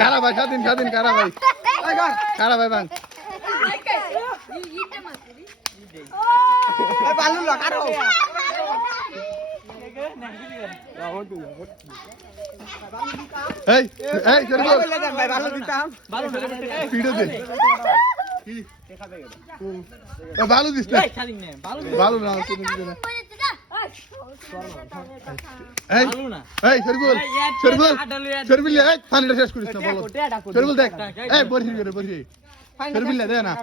কারা ভাই স্বাধীন কারা ভাই বাং এই ভালো দিস না ভালো না পানিটা শেষ করিস না বলো শরীফুল দেখ এই বসি শরীফুল দে না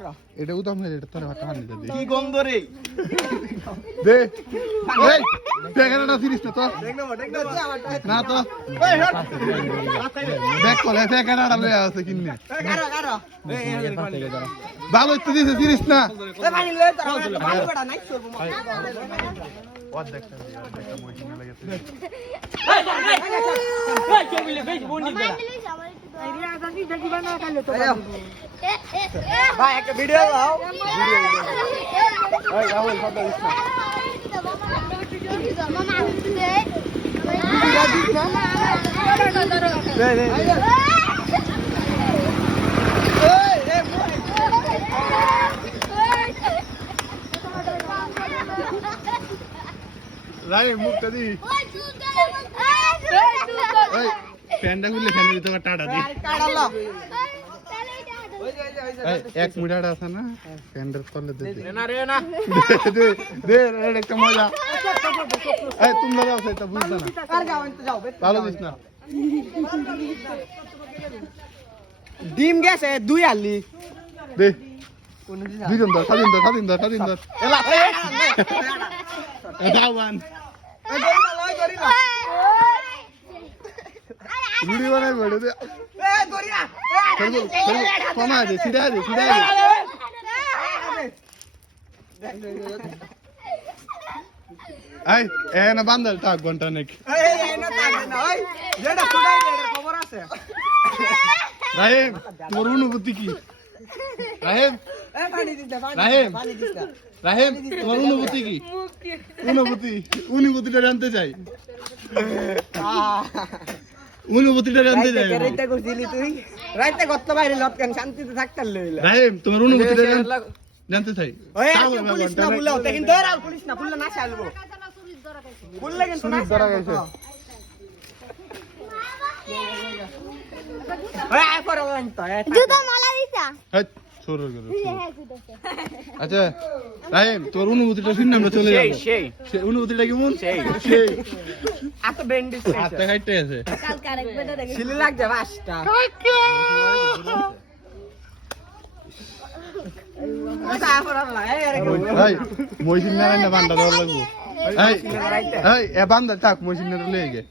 এটা উদম হয়ে এটা তোর হাতে পানি দে কি গন্ধ রে দে এই দেখাটা সিরিজ না তো না তো দেখ কোলে দেখাটা লয়ে আছে কিন্নে ভালো তো দিছে সিরিজ না পানি লয়ে তো পানি বড়া নাই সরবো অর্ধেক মহিনা লাগেছে এই কেবিলে বেশ বন্ডি করা এরিয়া আজানি দেখিবা না খাইলে তো ভাই একটা ভিডিও দাও এই রাহুল ফটো দিছ মামা আসছে রাই মুখটা দি এই ফ্যানটা খুললে ফ্যানের ভিতরে টাটা দি এই এক মুড়াটা আছে না ফ্যানের তলে দে না রে না দে একটা মজা এই তোমরা যাও সেটা বুঝছ না আর যাও এনতে যাও ভালো দিস না ডিম গেছে দুই আলি দে দুইজন ধর স্বাধীন ধর এলা দাওয়ান এই গরিলা ভিডিও বানাই বড় দে এ গরিলা কমা দে সিধা দে এই এনা বান্দল টাক ঘন্টা নাকি এই না টাক না ওই যেটা ছুড়াই দে এর খবর আছে রাহিম তোর অনুভূতি কি রাহিম এ পানি দিস না রাহিম তোমার অনুভূতি কি অনুভূতিটা জানতে চাই অনুভূতিটা জানতে চাই রাইতে কইছিলি তুই রাইতে কত বাইরে লটকান শান্তিতে থাকতাল লইলা রাহিম তোমার অনুভূতিটা জানতে চাই ওই পুলিশ না বুলাও তে কিন্তু আর পুলিশ না বুললে না চাইলবো বুললে কিন্তু না ধরা গেছে ওই আয় পরে ওনটা জুতো মালা দিছা আচ্ছা রাহিম তোর অনুভূতিটা শুনে আমরা চলে যাবো সেই অনুভূতিটা কেমন সেই এত ব্যান্ডেজ হাতে খাইতে আছে কালকে আরেকবার দেখে ছিলে লাগবে বাসটা আচ্ছা আপরা লাগে এই মইছিন না বান্দা ধর লাগবো এই এ বান্দা থাক মইছিন না লয়ে গে